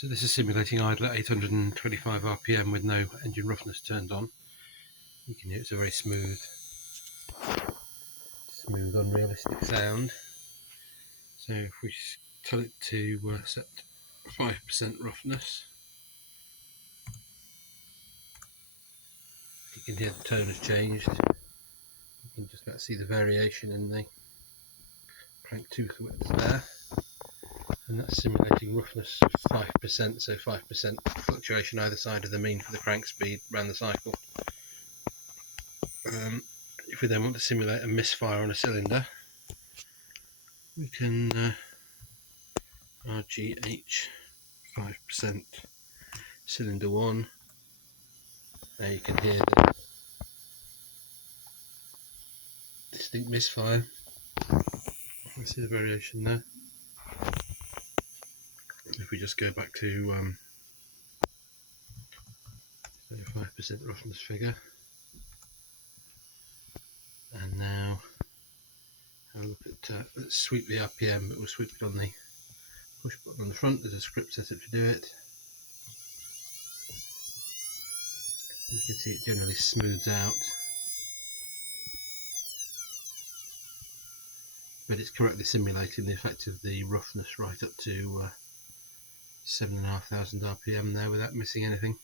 So this is simulating idle at 825 RPM with no engine roughness turned on. You can hear it's a very smooth, unrealistic sound. So if we tell it to set 5% roughness, you can hear the tone has changed. You can just about see the variation in the crank tooth width there. And that's simulating roughness of 5%, so 5% fluctuation either side of the mean for the crank speed around the cycle. If we then want to simulate a misfire on a cylinder, we can RGH 5% cylinder 1. There you can hear the distinct misfire. You see the variation there. If we just go back to 5% roughness figure, and now I'll look at let's sweep the RPM, but we'll sweep it on the push button on the front. There's a script set up to do it. You can see it generally smooths out, but it's correctly simulating the effect of the roughness right up to 7,500 RPM there without missing anything.